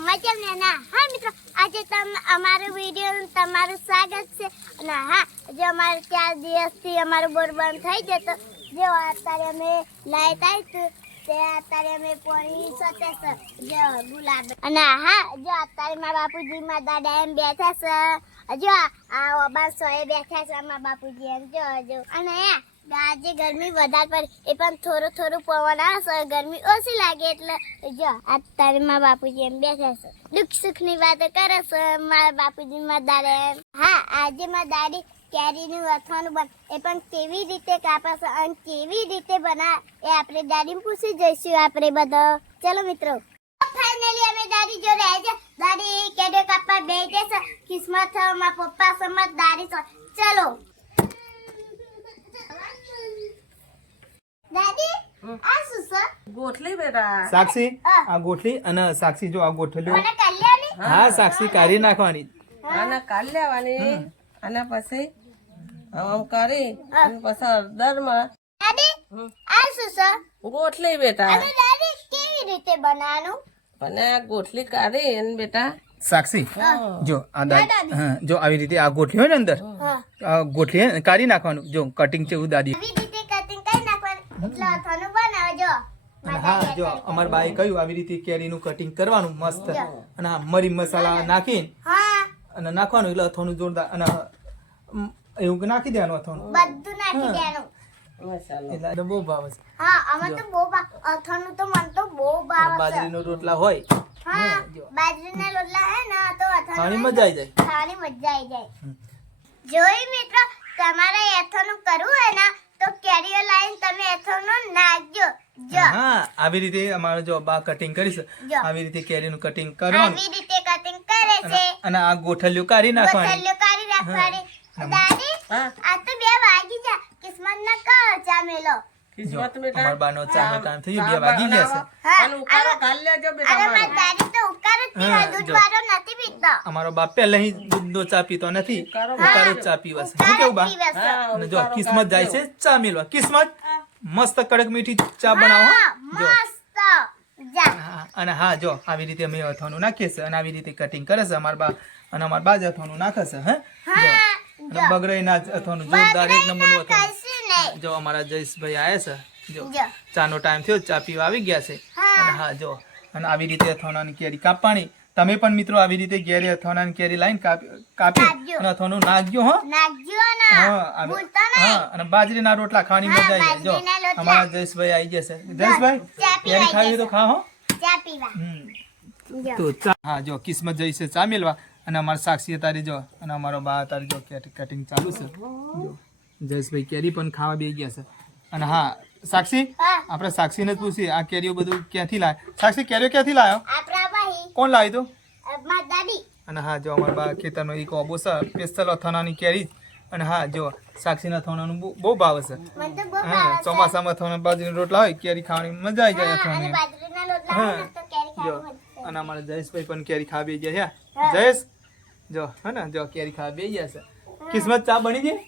કેમ ને ના. હા, મિત્રો, આજે તમ, અમારો વીડિયો તમારું સ્વાગત છે. અને હા, જે અમારે ચાર દિવસથી અમારું બોર બંધ થઈ જતો જેવો અત્યારે અમે લાઈટ આવી અને હા, જો અત્યારે મારા બાપુજી મારા દાદા એમ બેઠા છે. જો આ ઓબા સોએ બેઠા છે મારા બાપુજી એમ, જો જો. અને આજે ગરમી વધારે પડી, એ પણ થોડું થોડું પવન આવશે ગરમી ઓછી લાગે એટલે, જો, અત્યારે મારા બાપુજી એમ બેઠા છે. દુઃખ સુખની વાતો કરે છે મારા બાપુજી, મારા દાદા એમ. હા, આજે મારા દાદી કેરીનું અથવાનું બન એ પણ કેવી રીતે કાપાશે અને કેવી રીતે બના એ આપણે દાદીને પૂછી જઈશું આપણે બધા. ચલો મિત્રો. ફાઇનલી અમે દાદી જોડે આવી છે. દાદી કેરીઓ કાપવા બે છે કિસ્મતમાં પપ્પા સમત દાદી સો ચલો. દાદી આ શું છે? ગોઠલી બેટા. સાક્ષી હા. આ ગોઠલી અને સાક્ષી જો આ ગોઠલ્યો. હા સાક્ષી કાઢી નાખવાની. આને કાઢી લેવાની. અને પછી આમ આમ કરી. અને પછી હળદરમાં દાદી આ શું છે ગોઠલી બેટા. અને દાદી કેવી રીતે બનાવવાનું અને આ ગોઠલી કાઢી અને બેટા. સાક્ષી જો આ દાદી. હા જો આવી રીતે આ ગોઠલી હોય ને અંદર હા. આ ગોઠલી કાઢી નાખવાનું. જો કટિંગ છે એવું દાદી. આવી રીતે કટિંગ કરી નાખવાનું. એટલે અથાનું બનાવજો હા જો અમાર બાએ કહ્યું આવી રીતે કેરીનું કટિંગ કરવાનું મસ્ત. અને હા મરી મસાલા નાખીને અને નાખવાનું એટલે અથોનું જોરદાર અને એવું નાખી દેવાનું અથાણું? બધું નાખી દેવાનું. એટલે બહુ ભાવે છે હા આમાં તો બહુ અથાણું તો મને તો બહુ ભાવે છે બાજરીનો રોટલા હોય. હા બાજરીના લોટલા હે ને તો અથાણું મજા આવી જાય. ખાવાની મજા આવી જાય. જોઈ મિત્રો તમારે અથાણું કરવું હોય ને તો કેરીઓ લાઈન તમે અથાણું નાખજો. જો. હા આવી રીતે અમારો જો બા કટિંગ કરીશ. આવી રીતે કેરીનું કટિંગ કરવાનું. આવી રીતે કટિંગ કરે છે. અને- આ ગોઠલીઓ કાઢી નાખવાની. ગોથલીઓ કાઢી રાખવાની હા. દાદી હા આ તો બે વાગી જા કિસ્મત ના કહો ચા મેલો જો કિસ્મત બેટા અમારા બાનો ચાનો ટાઈમ થયો બે ચા વાગી ગયા બનાવો. છે હા, અને ઉકાળો કાઢી લેજો બેટા અરે મારો. મારી દાદી તો ઉકાર જ પીવા હા, દૂધ જો. વાળો નથી પીતો અમારો બાપ પહેલા દૂધનો ચા પીતો નથી ઉકાળો ઉકાળો જ ચા પીવા છે શું કેવું બા પીવે છે. હા, અને જો ઉકાળો કિસ્મત જાય કાઢજો. છે ચા મેળવા કિસ્મત મસ્ત કડક મીઠી ચા બનાવો હા, હો. જો મસ્ત જા હા, અને હા જો આવી રીતે અમે અથવાનું નાખીએ છીએ અને આવી રીતે કટિંગ કરે છે અમારા બા અને અમારા બા જ અથવાનું નાખે છે હે બગડાઈ ના અથવાનું જોરદાર એક નંબરનું જો અમારા જયેશભાઈ આવ્યા છે. જો ચાનો ટાઈમ થયો ચા પીવા આવી ગયા છે. અને હા જો. અને આવી રીતે અથાણાની કેરી કાપવાની. તમે પણ મિત્રો આવી રીતે ઘેરે અથાણાની કેરી લાઈન કાપી. અને અથાણું નાખજો હો. હા અને બાજરીના રોટલા ખાવાની મજા આવી જો અમારા જયેશભાઈ આવી જશે જયેશભાઈ કેરી ખાવી તો ખા હો. હમ. તો ચા હા જો કિસ્મત જઈ છે ચા મેલવા. અને અમારા સાક્ષી તારી જો અને અમારો બા તારી જો કટિંગ ચાલુ છે. જો જયેશભાઈ કેરી પણ ખાવા બે ગયા છે. અને હા સાક્ષી આપણે સાક્ષીને જ પૂછીએ આ કેરીઓ બધું ક્યાંથી લાય? સાક્ષી કેરીઓ ક્યાંથી લાયો? કોણ લાવી તું? અને હા જો અમારા બા ખેતરનો એક ઓબો છે પેસ્તલ અથાણાની કેરી અને હા જો સાક્ષીના અથાણાનું બહુ ભાવે છે હા ચોમાસામાં અથાણા બાજરીનો રોટલા હોય કેરી ખાવાની મજા આવી જાય હા, અથાણાની. કેરી જો. અને અમારા જયેશભાઈ પણ કેરી ખાવા બે ગયા છે જયેશ? જો હે ને? જો કેરી ખાવા બે ગયા છે. કિસ્મત ચા બની ગઈ?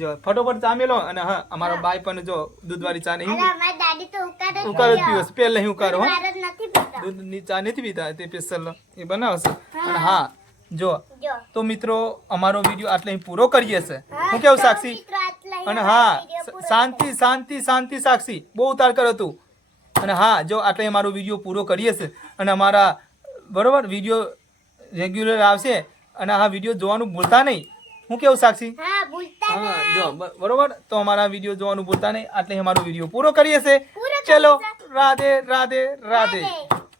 જો ફટોફટ ચા મેલો અને હા અમારો બાઈ પણ જો દૂધવાળી ચા નહીં ઉકાળો જ. પીવે છે. ઉકાળો દૂધની ચા નથી પીતા તે પેસલ એ બનાવશે. અને હા જો. તો મિત્રો અમારો વીડિયો આટલે પૂરો કરીએ છે. હા, કેવું સાક્ષી? અને હા શાંતિ શાંતિ શાંતિ સાક્ષી. બહુ ઉતાર કરો તું. અને હા જો આટલે અમારો વીડિયો પૂરો કરીએ છે અને અમારા બરાબર વીડિયો રેગ્યુલર આવશે અને આ વીડિયો જોવાનું ભૂલતા નહીં. હું કેવું સાક્ષી? હા. જો બરોબર તો અમારા વીડિયો જોવાનું ભૂલતા નહીં. આટલે અમારો વીડિયો પૂરો કરીએ છે. ચલો રાધે રાધે. રાધે.